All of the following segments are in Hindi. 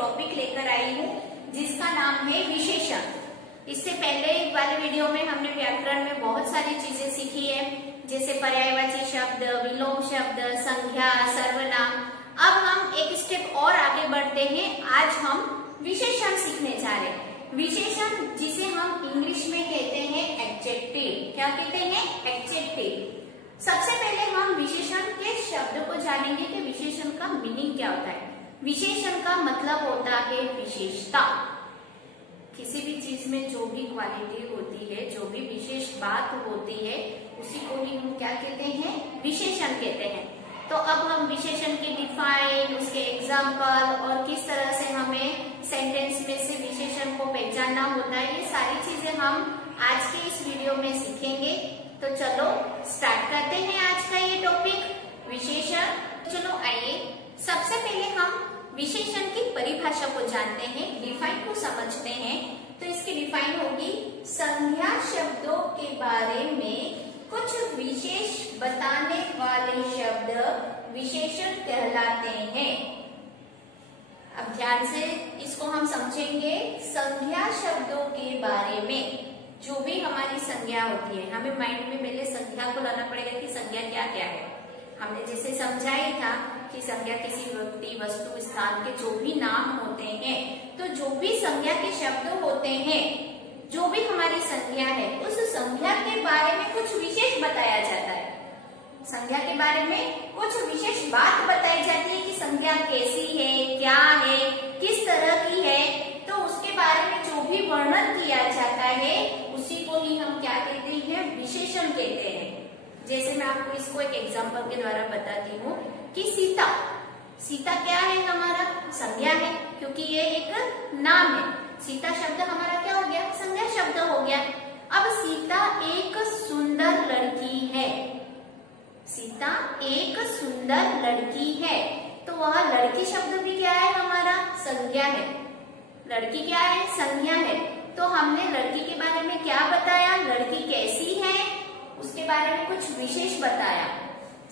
टॉपिक लेकर आई हूँ जिसका नाम है विशेषण। इससे पहले वाले वीडियो में हमने व्याकरण में बहुत सारी चीजें सीखी है, जैसे पर्यायवाची शब्द, विलोम शब्द, संज्ञा, सर्वनाम। अब हम एक स्टेप और आगे बढ़ते हैं। आज हम विशेषण सीखने जा रहे हैं। विशेषण जिसे हम इंग्लिश में कहते हैं एडजेक्टिव। क्या कहते हैं? एडजेक्टिव। सबसे पहले हम विशेषण के शब्द को जानेंगे कि विशेषण का मीनिंग क्या होता है। विशेषण का मतलब होता है विशेषता। किसी भी चीज में जो भी क्वालिटी होती है, जो भी विशेष बात होती है, उसी को ही हम क्या कहते हैं? विशेषण कहते हैं। तो अब हम विशेषण के डिफाइन, उसके एग्जाम्पल और किस तरह से हमें सेंटेंस में से विशेषण को पहचानना होता है, ये सारी चीजें हम आज के इस वीडियो में सीखेंगे। तो चलो स्टार्ट करते हैं आज का ये टॉपिक विशेषण। चलो आइए, सबसे पहले हम विशेषण की परिभाषा को जानते हैं, डिफाइन को समझते हैं। तो इसकी डिफाइन होगी, संज्ञा शब्दों के बारे में कुछ विशेष बताने वाले शब्द विशेषण कहलाते हैं। अब ध्यान से इसको हम समझेंगे। संज्ञा शब्दों के बारे में जो भी हमारी संज्ञा होती है, हमें माइंड में पहले संज्ञा को लाना पड़ेगा कि संज्ञा क्या क्या है। हमने जैसे समझाया था कि संज्ञा किसी व्यक्ति, वस्तु, स्थान के जो भी नाम होते हैं, तो जो भी संज्ञा के शब्द होते हैं, जो भी हमारी संज्ञा है, उस संज्ञा के बारे में कुछ विशेष बताया जाता है। संज्ञा के बारे में कुछ विशेष बात बताई जाती है कि संज्ञा कैसी है, क्या है, किस तरह की है। तो उसके बारे में जो भी वर्णन किया जाता है, उसी को ही हम क्या कहते हैं? विशेषण कहते हैं। जैसे मैं आपको इसको एक एग्जाम्पल के द्वारा बताती हूँ कि सीता। सीता क्या है? हमारा संज्ञा है, क्योंकि ये एक नाम है। सीता शब्द हमारा क्या हो गया? संज्ञा शब्द हो गया। अब सीता एक सुंदर लड़की है। सीता एक सुंदर लड़की है, तो वह लड़की शब्द भी क्या है? हमारा संज्ञा है। लड़की क्या है? संज्ञा है। तो हमने लड़की के बारे में क्या बताया? लड़की कैसी है, उसके बारे में कुछ विशेष बताया।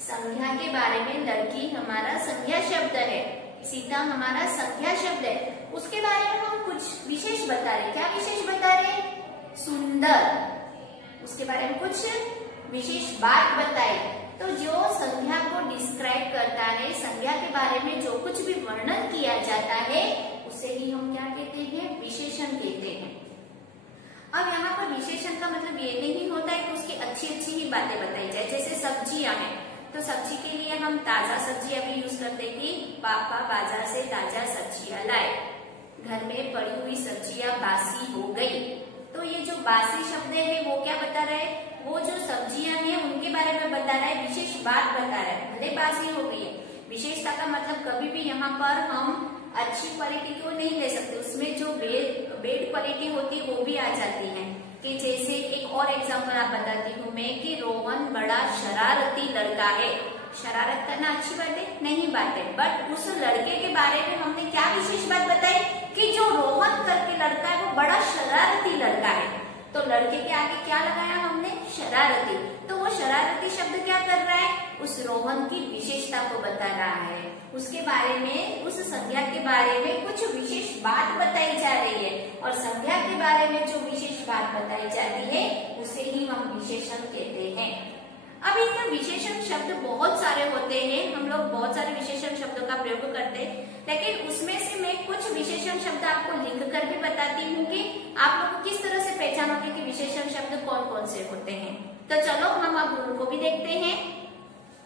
संज्ञा के बारे में लड़की हमारा संज्ञा शब्द है, सीता हमारा संज्ञा शब्द है। उसके बारे में हम कुछ विशेष बता रहे। क्या विशेष बता रहे? सुंदर। उसके बारे में कुछ विशेष बात बताई। तो जो संज्ञा को डिस्क्राइब करता है, संज्ञा के बारे में जो कुछ भी वर्णन किया जाता है, उसे ही हम क्या कहते हैं? विशेषण कहते हैं। अब यहाँ पर विशेषण का मतलब ये नहीं होता है कि उसकी अच्छी अच्छी ही बातें बताई जाए। जैसे सब्जियां हैं, तो सब्जी के लिए हम ताजा सब्जी अभी यूज करते हैं कि पापा बाजार से ताजा सब्जियां लाए। घर में पड़ी हुई सब्जियां बासी हो गई। तो ये जो बासी शब्द है वो क्या बता रहा है? वो जो सब्जियां हैं उनके बारे में बता रहा है, विशेष बात बता रहा है। भले बासी हो गई है, विशेषता का मतलब कभी भी यहाँ पर हम अच्छी क्वालिटी को नहीं ले सकते, उसमें जो बेड क्वालिटी होती है वो भी आ जाती है। कि जैसे एक और एग्जांपल आप बताती हूँ मैं कि रोहन बड़ा शरारती लड़का है। शरारत करना अच्छी बात है? नहीं बात है, बट उस लड़के के बारे में हमने क्या विशेष बात बताई कि जो रोहन करके लड़का है वो बड़ा शरारती लड़का है। तो लड़के के आगे क्या लगाया हमने? शरारती। तो वो शरारती शब्द क्या कर रहा है? उस रोहन की विशेषता को बता रहा है। उसके बारे में, उस संज्ञा के बारे में कुछ विशेष बात बताई जा रही है, और संज्ञा के बारे में जो विशेष बात बताई जाती है उसे ही हम विशेषण कहते हैं। अब इनमें विशेषण शब्द बहुत सारे होते हैं, हम लोग बहुत सारे विशेषण शब्दों का प्रयोग करते हैं, लेकिन उसमें से मैं कुछ विशेषण शब्द आपको लिख कर भी बताती हूँ कि आप लोग किस तरह से पहचानोगे कि विशेषण शब्द कौन कौन से होते हैं। तो चलो हम अब उनको भी देखते हैं।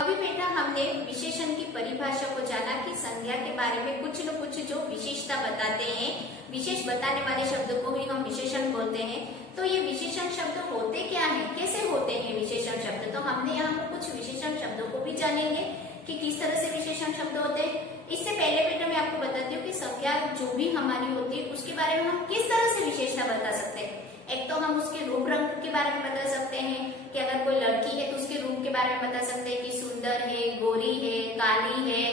अभी बेटा हमने विशेषण की परिभाषा को जाना कि संज्ञा के बारे में कुछ न कुछ जो विशेषता बताते हैं, विशेष बताने वाले शब्द को ही हम विशेषण बोलते हैं। तो ये विशेषण शब्द होते क्या है, कैसे होते हैं विशेषण शब्द? तो हमने यहाँ पर कुछ विशेषण शब्दों को भी जानेंगे कि किस तरह से विशेषण शब्द होते हैं। इससे पहले बेटा मैं आपको बताती हूँ कि संज्ञा जो भी हमारी होती है उसके बारे में हम किस तरह से विशेषता बता सकते हैं। एक तो हम उसके रूप रंग के बारे में बता सकते हैं कि अगर कोई लड़की है तो उसके रूप के बारे में बता सकते हैं कि सुंदर है, गोरी है, काली है,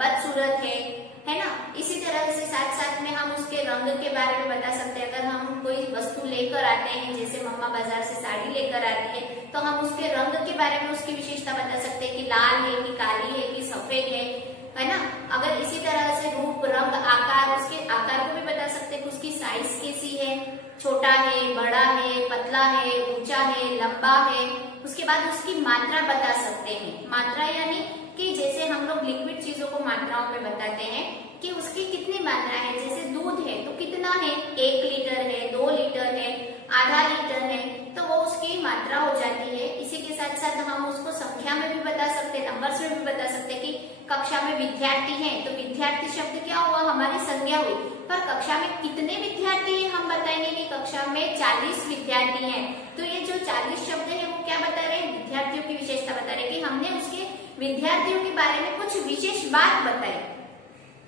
बदसूरत है ना। इसी तरह से साथ साथ में हम उसके रंग के बारे में बता सकते हैं। अगर हम कोई वस्तु लेकर आते हैं, जैसे मम्मा बाजार से साड़ी लेकर आती है, तो हम उसके रंग के बारे में उसकी विशेषता बता सकते हैं कि लाल है कि काली है कि सफेद है ना। अगर इसी तरह से रूप, रंग, आकार, उसके छोटा है, बड़ा है, पतला है, ऊंचा है, लंबा है। उसके बाद उसकी मात्रा बता सकते हैं। मात्रा यानी कि जैसे हम लोग लिक्विड चीजों को मात्राओं में बताते हैं कि उसकी कितनी मात्रा है। जैसे दूध है तो कितना है, 1 लीटर है, 2 लीटर है, आधा लीटर है, तो वो उसकी मात्रा हो जाती है। इसी के साथ साथ हम उसको संख्या में भी बता सकते हैं, नंबर्स में भी बता सकते हैं कि कक्षा में विद्यार्थी हैं तो विद्यार्थी शब्द क्या हुआ, हमारी संज्ञा हुई। पर कक्षा में कितने विद्यार्थी हैं, हम बताएंगे कि कक्षा में 40 विद्यार्थी हैं। तो ये जो 40 शब्द है वो क्या बता रहे हैं, विद्यार्थियों की विशेषता बता रहे हैं कि हमने उसके विद्यार्थियों के बारे में कुछ विशेष बात बताई।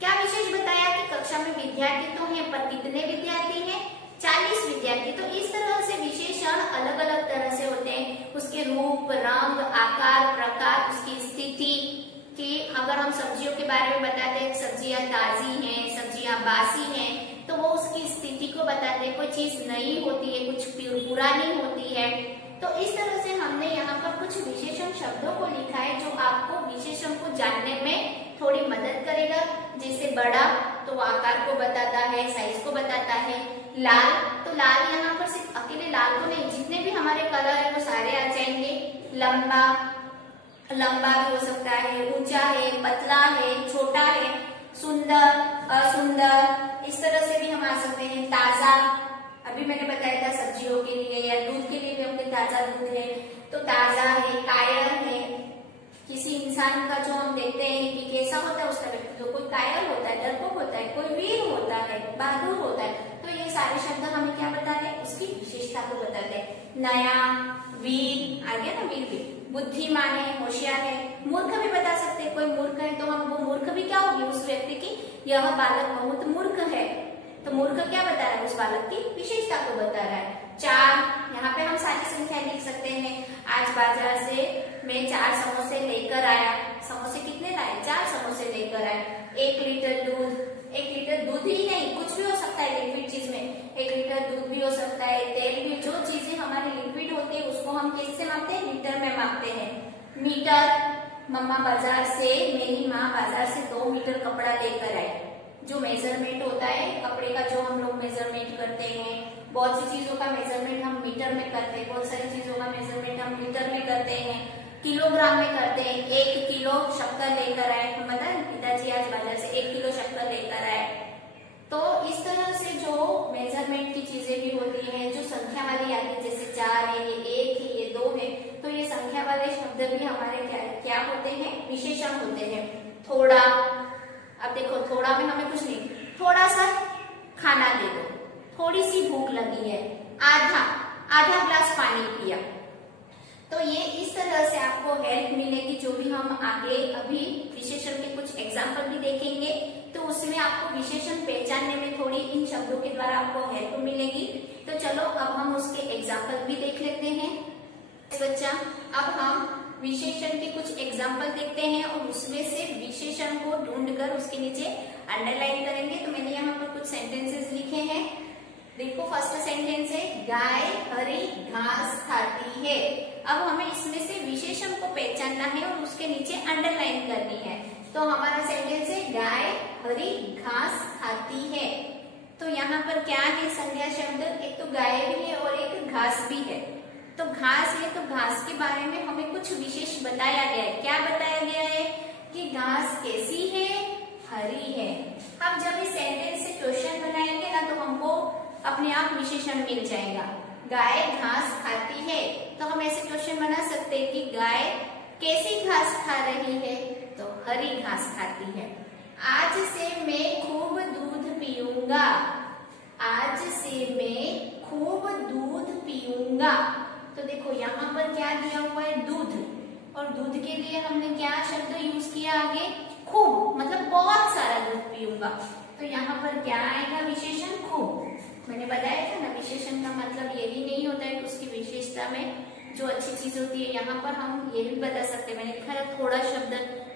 क्या विशेष बताया कि कक्षा में विद्यार्थी तो हैं पर कितने विद्यार्थी हैं, 40 विद्यार्थी। तो इस तरह से विशेषण अलग अलग तरह से होते हैं। उसके रूप, रंग, आकार, प्रकार, उसकी स्थिति कि अगर हम सब्जियों के बारे में बताते हैं, सब्जियां ताजी हैं, सब्जियां बासी हैं, तो वो उसकी स्थिति को बताते हैं। कोई चीज नई होती है, कुछ पुरानी होती है। तो इस तरह से हमने यहाँ पर कुछ विशेषण शब्दों को लिखा है जो आपको विशेषण को जानने में थोड़ी मदद करेगा। जैसे बड़ा तो आकार को बताता है, साइज को बताता है। लाल तो लाल यहाँ पर सिर्फ अकेले लाल को नहीं, जितने भी हमारे कलर है वो सारे आ जाएंगे। लंबा, लंबा भी हो सकता है, ऊंचा है, पतला है, छोटा है, सुंदर, असुंदर, इस तरह से भी हम आ सकते हैं। ताजा, अभी मैंने बताया था सब्जियों के लिए या दूध के लिए भी हमने ताजा दूध है तो ताजा है। कायर है, किसी इंसान का जो हम देखते हैं कि कैसा होता है उसका व्यक्तित्व, तो कोई कायर होता है, डरपोक होता है, कोई वीर होता है, बहादुर होता है। तो ये सारे शब्द हमें क्या बताते हैं, उसकी विशेषता को बताते हैं। नया, वीर, आ गया ना वीर भी। बुद्धिमान है, होशियार है। मूर्ख भी बता सकते हैं, कोई मूर्ख है तो हम वो मूर्ख भी क्या होगी उस व्यक्ति की, यह बालक बहुत मूर्ख है। तो मूर्ख क्या बता रहा है, उस बालक की विशेषता को बता रहा है। 4, यहाँ पे हम सारी संख्या लिख सकते हैं। आज बाजार से मैं 4 समोसे लेकर आया। समोसे कितने लाए, 4 समोसे लेकर आए। 1 लीटर दूध, 1 लीटर दूध ही नहीं, कुछ भी हो सकता है लिक्विड चीज में। 1 लीटर दूध भी हो सकता है, तेल भी। जो चीजें हमारी लिक्विड होती है उसको हम किससे मापते हैं, लीटर में मापते हैं। मीटर, मम्मा बाजार से, मेरी माँ बाजार से 2 मीटर कपड़ा लेकर आई। जो मेजरमेंट होता है कपड़े का, जो हम लोग मेजरमेंट करते हैं, बहुत सी चीजों का मेजरमेंट हम मीटर में करते हैं, बहुत सारी चीजों का मेजरमेंट हम लीटर में करते हैं, किलोग्राम में करते हैं। 1 किलो शक्कर लेकर आए, हम बताए पिताजी आज बाजार से 1 किलो शक्कर लेकर आए। तो इस तरह से जो मेजरमेंट की चीजें भी होती हैं, जो संख्या वाली आती है, जैसे 4 है, ये 1 है, ये 2 है, तो ये संख्या वाले शब्द भी हमारे क्या होते हैं, विशेषण होते हैं। थोड़ा, अब देखो थोड़ा में हमें कुछ नहीं, थोड़ा सा खाना दे दो, थोड़ी सी भूख लगी है, आधा ग्लास पानी पिया। तो ये इस तरह से आपको हेल्प मिलेगी। जो भी हम आगे अभी विशेषण के कुछ एग्जाम्पल भी देखेंगे तो उसमें आपको विशेषण पहचानने में थोड़ी इन शब्दों के द्वारा आपको हेल्प मिलेगी। तो चलो अब हम उसके एग्जाम्पल भी देख लेते हैं। बच्चा, अब हम विशेषण के कुछ एग्जाम्पल देखते हैं और उसमें से विशेषण को ढूंढकर उसके नीचे अंडरलाइन करेंगे। तो मैंने यहाँ पर कुछ सेंटेंसेस लिखे हैं। देखो फर्स्ट सेंटेंस है, गाय हरी घास खाती है। अब हमें इसमें से विशेषण को पहचानना है और उसके नीचे अंडरलाइन करनी है। तो हमारा सेंटेंस है, गाय हरी घास खाती है। तो यहाँ पर क्या है, संज्ञा शब्द, एक तो गाय भी है और एक घास भी है। तो घास है तो घास के बारे में हमें कुछ विशेष बताया गया है। क्या बताया गया है कि घास कैसी है, हरी है। हम जब इस सेंटेंस से क्वेश्चन बनाएंगे ना तो हमको अपने आप विशेषण मिल जाएगा। गाय घास खाती है, तो हम ऐसे क्वेश्चन बना सकते हैं कि गाय कैसी घास खा रही है, तो हरी घास खाती है। आज से मैं खूब दूध पीऊंगा, आज से मैं खूब दूध पीऊंगा। तो देखो यहाँ पर क्या दिया हुआ है, दूध, और दूध के लिए हमने क्या शब्द यूज किया आगे, खूब, मतलब बहुत सारा दूध पीऊंगा। तो यहाँ पर क्या आएगा, विशेषण खूब। मैंने बताया था ना, विशेषण का मतलब ये भी नहीं होता है कि उसकी विशेषता में जो अच्छी चीज होती है। यहाँ पर हम ये भी बता सकते हैं, मैंने लिखा है थोड़ा शब्द,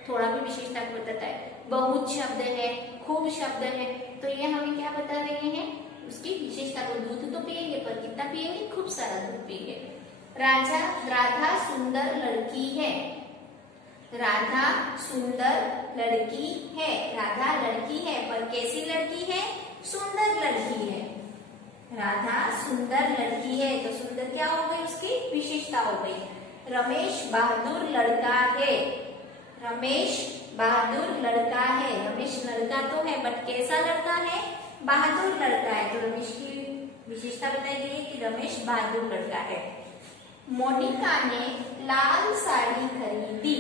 थोड़ा भी विशेषता को बताता है। बहुत शब्द है, खूब शब्द है, तो ये हमें क्या बता रहे हैं, उसकी विशेषता को। दूध तो पिएंगे पर कितना पिएंगे, खूब सारा दूध पिएंगे। राधा सुंदर लड़की है, राधा सुंदर लड़की है। राधा लड़की है पर कैसी लड़की है, सुंदर लड़की है। राधा सुंदर लड़की है, तो सुंदर क्या हो गई, उसकी विशेषता हो गई। रमेश बहादुर लड़का है, रमेश बहादुर लड़का है। रमेश लड़का तो है बट कैसा लड़का है, बहादुर लड़का है। तो रमेश की विशेषता बताई गई है कि रमेश बहादुर लड़का है। मोनिका ने लाल साड़ी खरीदी,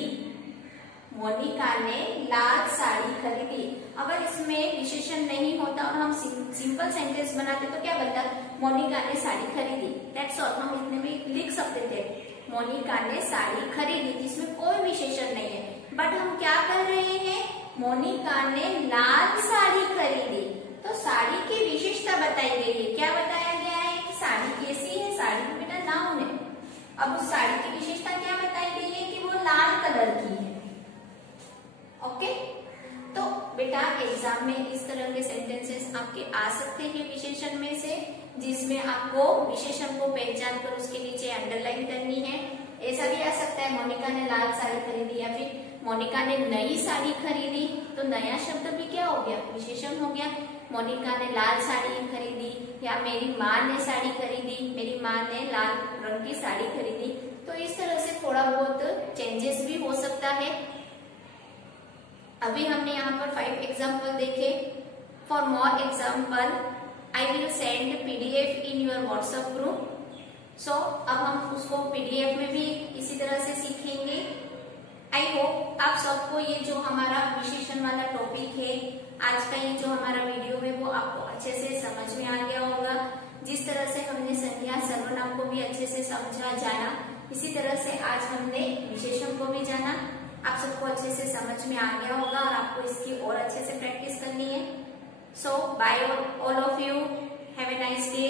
मोनिका ने लाल साड़ी खरीदी। अगर इसमें विशेषण नहीं होता और हम सिंपल सेंटेंस बनाते तो क्या बनता, मोनिका ने साड़ी खरीदी, दैट्स ऑल। हम इतने में लिख सकते थे मोनिका ने साड़ी खरीदी, जिसमें कोई विशेषण नहीं है। बट हम क्या कर रहे हैं, मोनिका ने लाल साड़ी खरीदी, तो साड़ी की विशेषता बताई गई है। क्या बताया गया है कि साड़ी कैसी है, साड़ी तो बेटा नाउन है। अब उस साड़ी की विशेषता क्या बताई गई है कि वो लाल कलर की है। ओके, तो बेटा एग्जाम में इस तरह के सेंटेंसेस आपके आ सकते हैं विशेषण में से, जिसमें आपको विशेषण को पहचान कर उसके नीचे अंडरलाइन करनी है। ऐसा भी आ सकता है मोनिका ने लाल साड़ी खरीदी, या फिर मोनिका ने नई साड़ी खरीदी, तो नया शब्द भी क्या हो गया, विशेषण हो गया। मोनिका ने लाल साड़ी खरीदी, या मेरी माँ ने साड़ी खरीदी, मेरी माँ ने लाल रंग की साड़ी खरीदी। तो इस तरह से थोड़ा बहुत चेंजेस भी हो सकता है। अभी हमने यहाँ पर 5 एग्जाम्पल देखे। For more example I will send PDF in your WhatsApp group. So अब हम उसको PDF में भी इसी तरह से सीखेंगे। आई होप आप सबको ये जो हमारा विशेषण वाला टॉपिक है, आज का ये जो हमारा वीडियो है, वो आपको अच्छे से समझ में आ गया होगा। जिस तरह से हमने संज्ञा सर्वनाम को भी अच्छे से समझा जाना, इसी तरह से आज हमने विशेषण को भी जाना। आप सबको अच्छे से समझ में आ गया होगा और आपको इसकी और अच्छे से प्रैक्टिस करनी है। So bye all of you, have a nice day.